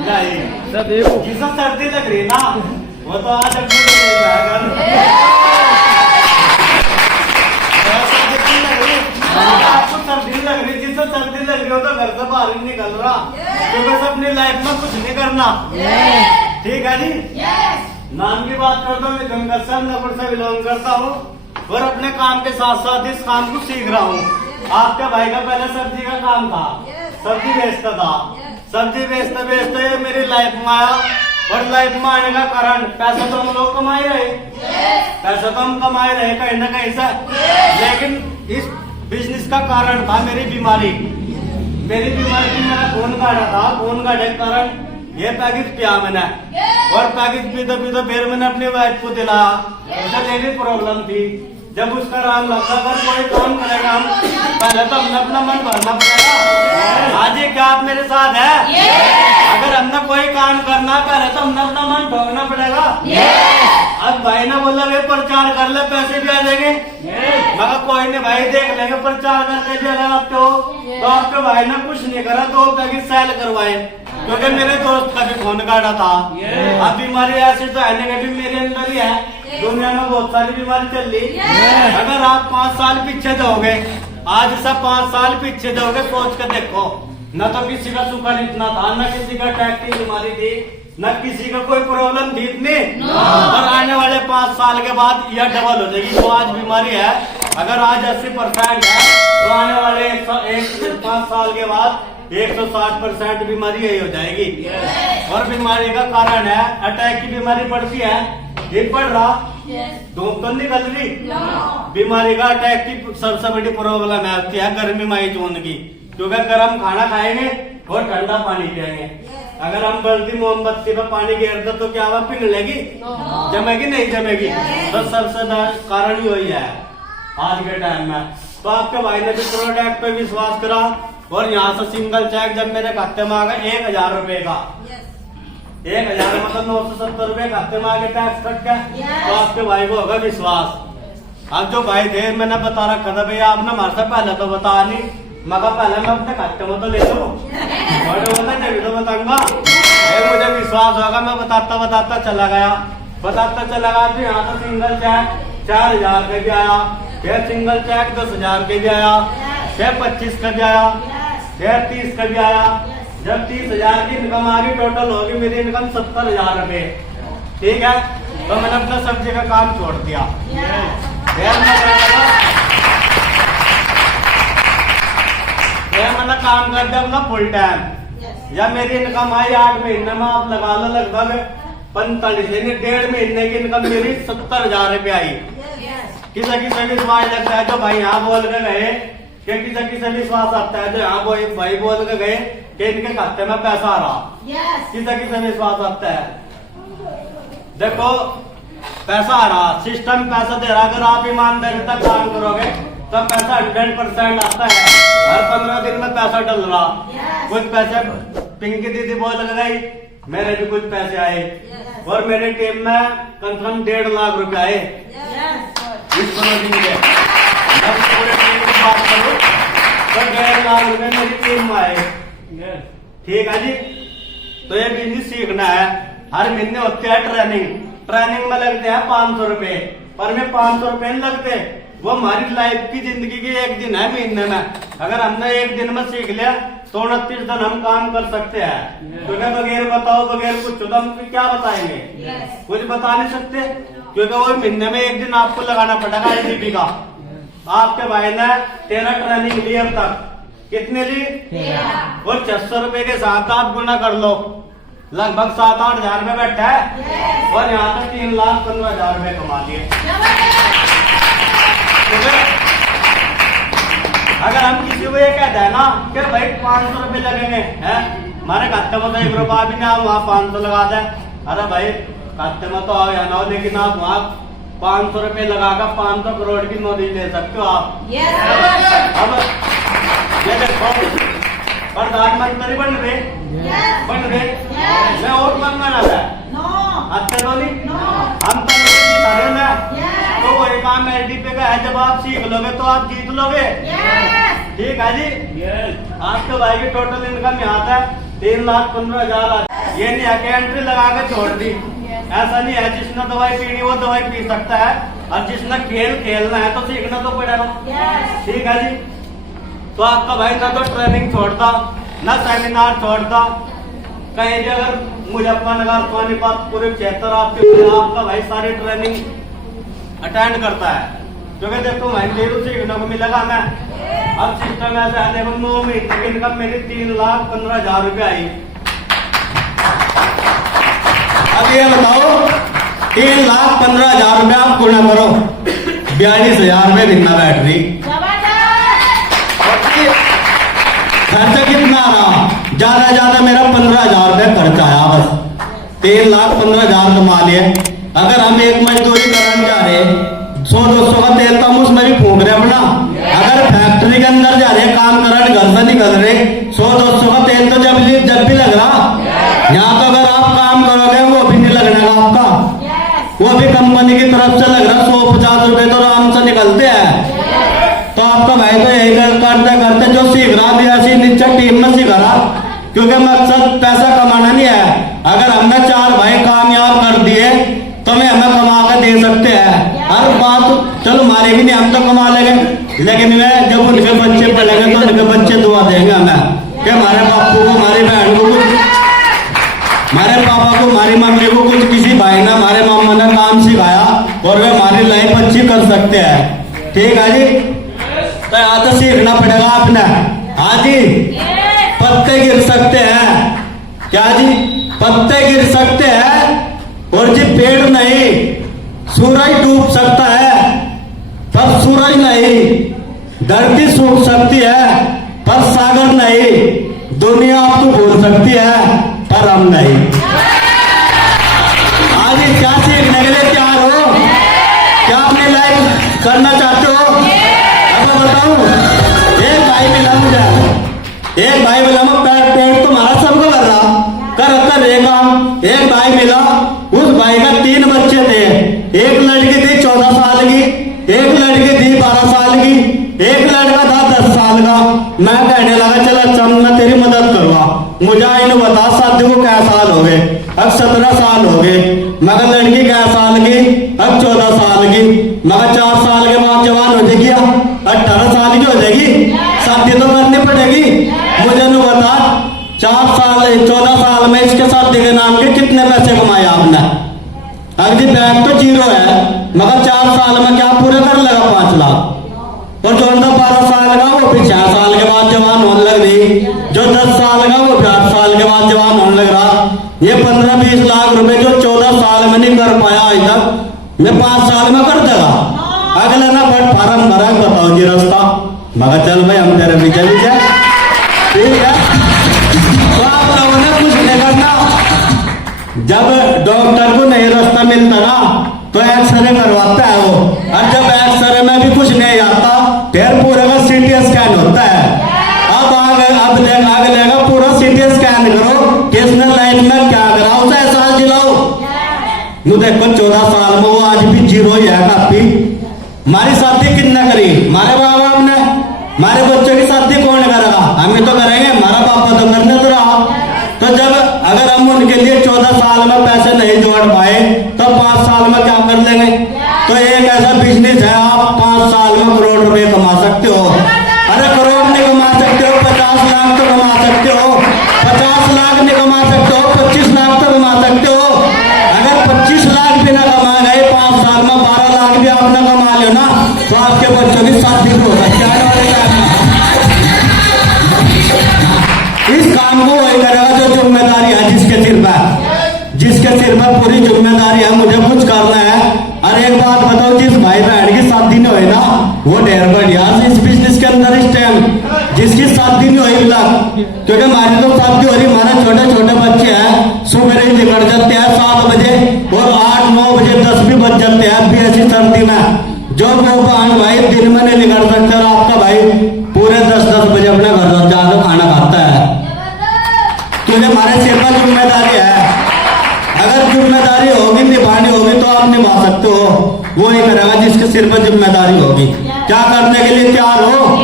नहीं सब देखो जिसको सर्दी लग रही ना वो तो आज अपनी आपको सर्दी लग रही, जिसको सर्दी लग रही हो तो घर से बाहर ही निकल रहा, तो बस अपनी लाइफ में कुछ नहीं करना। ठीक है जी। नाम की बात करता हूँ, मैं गंगासर नगर से बिलोंग करता हूँ और अपने काम के साथ साथ इस काम को सीख रहा हूँ। आपके भाई का पहले सब्जी का काम था, सब्जी बेचता था, सब्जी बेचते बेचते मेरी लाइफ में आया और लाइफ में आने का कारण पैसा तो हम लोग कमाए रहे, पैसा तो हम कमाए रहे कहीं ना कहीं से, लेकिन इस बिजनेस का कारण था मेरी बीमारी। मेरी बीमारी की मेरा खून काटा था, खून काटने के कारण ये पैकेज पिया मैंने और पैकेज पीते पीते फिर मैंने अपनी वाइफ को दिलाया, उसे लेनी प्रॉब्लम थी। जब उसका राम लगा अगर कोई काम करेगा हम पहले तो हमने अपना मन भरना पड़ेगा। हाँ जी, क्या आप मेरे साथ है? अगर हमने कोई काम करना है पहले तो हमने अपना मन भोगना पड़ेगा। अब भाई ने बोला वे प्रचार कर ले पैसे भी आ जाएंगे, मगर कोई नहीं भाई देख लेंगे प्रचार करके भी अगर आप तो आपके भाई ने कुछ नहीं करा तो पैकेज सेल करवाए, क्योंकि मेरे दोस्त का भी खून काटा था। अब बीमारी ऐसी तो है भी मेरे अंदर ही है, दुनिया में बहुत सारी बीमारी चल रही। अगर आप 5 साल पीछे जाओगे, आज से 5 साल पीछे जाओगे, सोच के देखो, न तो किसी का शुगर इतना था, न किसी का अटैक की बीमारी थी, न किसी का कोई प्रॉब्लम थी इतनी। और आने वाले 5 साल के बाद यह डबल हो जाएगी। तो आज बीमारी है, अगर आज 80% है तो आने वाले 5 साल के बाद 160% बीमारी यही हो जाएगी। और बीमारी का कारण है अटैक की बीमारी बढ़ती है, ये बढ़ रहा, धूप तो निकल रही। बीमारी का अटैक की सबसे बड़ी प्रॉब्लम है गर्मी माई जून की, क्योंकि गर्म खाना खाएंगे और ठंडा पानी पिएंगे। अगर हम बल्टी मोमबत्ती पे पानी गिर दे तो क्या वह पिघलेगी? जमेगी नहीं जमेगी। तो सबसे कारण ही वही है आज के टाइम में। तो आपके भाई ने भी प्रोडक्ट पे विश्वास करा और यहाँ से सिंगल चेक जब मेरे खाते में आ गया 1000 रुपए का, 1000 मतलब 970 रुपए खाते में आगे टैक्स कट गया, तो आपके भाई को होगा विश्वास। अब जो भाई थे मैंने बता रखा था भैया आपने हमारे से पहले तो बता नहीं, मगर पहले मैं अपने खाते में तो ले लूं, तभी तो बताऊंगा। मुझे विश्वास होगा, मैं बताता चला गया तो यहाँ तो सिंगल चेक 4000 का भी आया, फिर सिंगल चेक 10,000 के भी आया, फिर 25 का भी आया, फिर 30 का भी आया। जब 30,000 की इनकम आ गई, टोटल होगी मेरी इनकम 70,000 रुपए। ठीक है, तो मैंने अपना सब्जी का काम छोड़ दिया। मैंने काम कर दिया अपना फुल टाइम। या मेरी इनकम आई 8 महीने में आप लगा लो लगभग 45, यानी 1.5 महीने की इनकम मेरी 70,000 रुपए आई। किसी विश्वास लगता है जो भाई यहाँ बोल के गए, किसी विश्वास आता है जो यहाँ भाई बोल के गए कि इनके खाते में पैसा आ रहा, किसी विश्वास आता है। देखो पैसा आ रहा, सिस्टम पैसा दे रहा, अगर आप ईमानदारी तक काम करोगे तो पैसा 100% आता है। हर 15 दिन में पैसा डल रहा, कुछ पैसे पिंकी दीदी बोल गई, मेरे भी कुछ पैसे आए और मेरी टीम में कम से कम 1.5 लाख रुपए आए इस प्रोजेक्ट के। जब पूरे टीम की बात करूं तो 1.5 लाख रुपए मेरी टीम में आए। ठीक है जी, तो ये बिजनेस सीखना है। हर महीने होते हैं ट्रेनिंग में लगते हैं 500 रुपए, पर में 500 रुपए नहीं लगते, वो हमारी लाइफ की जिंदगी की 1 दिन है महीने में। अगर हमने 1 दिन में सीख लिया तो 29 दिन हम काम कर सकते हैं। क्योंकि बगैर बताओ बगैर कुछ तो हम क्या बताएंगे, कुछ बता नहीं सकते, क्योंकि वो महीने में 1 दिन आपको लगाना पड़ेगा IDP का। आपके भाई ने 13 ट्रेनिंग ली अब तक, कितने ली? 13। और 600 रुपए के साथ आप गुना कर लो, लगभग 7-8 हजार में बैठा है और यहाँ तक 3,15,000 रुपए कमा लिए। अगर हम किसी को ये कहते हैं ना कि भाई 500 रुपए लगेंगे, हैं हमारे खाते में तो 1 रुपया भी ना, वहाँ 500 लगा दे। अरे भाई खाते में तो आओ या ना हो, लेकिन आप वहाँ 500 रुपए लगाकर 500 करोड़ की नौकरी ले सकते हो आप। अब ये देखो प्रधानमंत्री बन रहे, मैं और बनना ना है, अच्छा तो नहीं, हम तो तो वही काम IDP का है। जब आप सीख लोगे तो आप जीत लोगे। ठीक है जी। आपके भाई की टोटल इनकम यहाँ था 3,15,000। ये नहीं है कि एंट्री लगा के छोड़ दी। ऐसा नहीं है, जिसने दवाई पीनी वो दवाई पी सकता है, और जिसने खेल खेलना है तो सीखना तो पड़ेगा। ठीक है जी। तो आपका भाई ना तो ट्रेनिंग छोड़ता, ना सेमिनार छोड़ता, कहीं भी अगर मुजफ्फरनगर, सोनीपत, कुरुक्षेत्र आपका भाई सारी ट्रेनिंग अटेंड करता है। क्योंकि देखो भाई मेरे सीखने को मिलेगा। मैं अब सिस्टम ऐसा है, देखो 9 महीने की इनकम मेरी 3,15,000 रुपये आई। अब ये बताओ 3,15,000 रुपये आप गुणा करो, 42,000 रुपये बिना बैटरी। खर्चा कितना रहा? ज्यादा ज्यादा मेरा 15,000 रुपये खर्चा आया बस। 3,15,000 कमा लिए। अगर हम एक मजदूरी करने जा रहे 100-200 का तेल तो हम उसमें भी फूंक रहे अपना। अगर फैक्ट्री के अंदर जा रहे काम करने, घर से निकल रहे 100-200 का तेल तो जब भी लग रहा। यहाँ तो अगर आप काम करोगे वो भी नहीं लगने का आपका, वो भी कंपनी की तरफ से लग रहा। 100-50 रुपए तो आराम से निकलते हैं। तो आपका भाई तो यही करते करते जो सीख रहा भी ऐसी नीचे टीम में सीख रहा, क्योंकि मकसद पैसा कमाना नहीं है। अगर हमने 4 भाई कामयाब कर दिए तो हमें कमा के दे सकते हैं। हर बात चलो हमारे भी नहीं, हम तो कमा लेंगे, लेकिन मैं जब उनके बच्चे पलेंगे तो उनके बच्चे दुआ देंगे हमें कि हमारे बापू को, हमारी बहन को कुछ, हमारे पापा को, हमारी मम्मी को कुछ किसी भाई ने, हमारे मामा ने काम सिखाया और वे हमारी लाइफ अच्छी कर सकते हैं। ठीक है जी। तो यहाँ तो सीखना पड़ेगा आपने। हाँ जी। पत्ते गिर सकते हैं, क्या जी? पत्ते गिर सकते हैं, और जी पेड़ नहीं। सूरज डूब सकता है पर सूरज नहीं। धरती सूख सकती है पर सागर नहीं। दुनिया आप तो भूल सकती है पर हम नहीं। आज क्या सीखने के लिए तैयार हो? क्या अपनी लाइफ करना चाहते हो? अब बताऊं, एक भाई मिला मुझे, एक भाई मिला, मैं पेड़ तुम्हारा सबको कर रहा कर रहेगा। एक भाई मिला, उस भाई का 3 बच्चे थे। एक लड़की थी 14 साल की, एक लड़की थी 12 साल की, एक लड़का था 10 साल का। मैं कहने लगा चल अच्छा मैं तेरी मदद करूँगा, मुझे इन्हें बता शादी को क्या साल हो गए? अब 17 साल हो गए। मगर लड़की क्या साल की? अब 14 साल की। मगर 4 साल के बाद जवान हो जाएगी, 18 साल की हो जाएगी, शादी तो करनी पड़ेगी। मुझे न बता 14 साल में इसके शादी के नाम के कितने पैसे कमाए आपने? अगली बैंक तो 0 है, मगर 4 साल में क्या पूरा कर लेगा? 5 लाख। और जो 12 साल का वो भी 6 साल के बाद जवान होने लग रही, जो 10 साल का वो 8 साल के बाद जवान होने लग रहा। ये 15-20 लाख रुपए जो 14 साल में नहीं कर पाया आज तक, मैं 5 साल में कर देगा। अगले ना बट फार्म भरा, बताओ जी रास्ता। मगर चल भाई हम तेरे भी चली जाए। ठीक है। तो आप लोगों ने कुछ नहीं करना। जब डॉक्टर को नहीं रास्ता मिलता ना तो एक्सरे करवाता है वो, और जब एक्सरे में भी कुछ नहीं आता फिर पूरे का CT स्कैन होता है। अब लेगा पूरा CT स्कैन करो, किसने लाइफ में क्या करा उसे एहसास दिलाओ। यू देखो 14 साल में वो आज भी 0 ही है काफी। हमारी शादी कितने करी? हमारे बाप बाप ने। हमारे बच्चों की शादी कौन करेगा? हमें तो करेंगे, हमारा पापा तो करने तो रहा। तो जब अगर हम उनके लिए 14 साल में पैसे नहीं जोड़ पाए तो 5 साल में क्या कर लेंगे? तो एक ऐसा बिजनेस है, आप 5 साल में करोड़ रुपए कमा सकते हो। अरे करोड़ नहीं कमा सकते हो, 50 लाख तो कमा सकते हो। 50 लाख नहीं कमा सकते हो, 25 लाख तो कमा सकते हो। अगर 25 लाख भी ना कमा गए 5 साल में 12 लाख भी आपने कमा लिया ना, तो आपके बच्चों की शादी हो सकती है। इस काम को वही करेगा जो जिम्मेदारी है जिसके सिर पर, जिसके सिर पर पूरी जिम्मेदारी है, मुझे कुछ करना है। और एक बात बताओ, जिस भाई बहन की शादी नहीं हुई ना वो ढेर बढ़िया इस बिजनेस के अंदर इस टाइम जिसकी शादी नहीं हुई लग, क्योंकि हमारी तो शादी हो रही, हमारे छोटे छोटे बच्चे हैं, सुबह ही निकल जाते हैं 7 बजे और 8-9 बजे 10 भी बज जाते हैं। अभी ऐसी सर्दी में जो बहन भाई दिन में नहीं निकल सकते, और आपका भाई पूरे 10-10 बजे अपने घर जाकर खाना खाता है, क्योंकि हमारे सिर पर जिम्मेदारी है। अगर जिम्मेदारी होगी, निभानी होगी तो आप निभा सकते हो। वो ही करेगा जिसके सिर पर जिम्मेदारी होगी। क्या करने के लिए तैयार हो?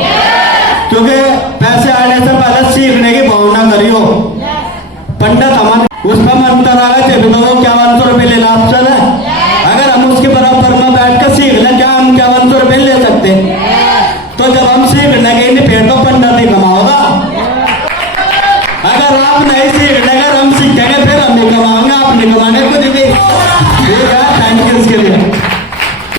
क्योंकि पैसे आने से पहले सीखने की भावना करियो। पंडित हमारे उसका मंत्र आवे थे तो वो 5100 रुपये लेना ऑप्शन है। अगर हम उसके बराबर में बैठ कर सीख लें, क्या हम 5100 रुपये ले सकते? तो जब हम सीखने गए फिर तो पंडित ही कमाओगा। अगर आप नहीं सीखने का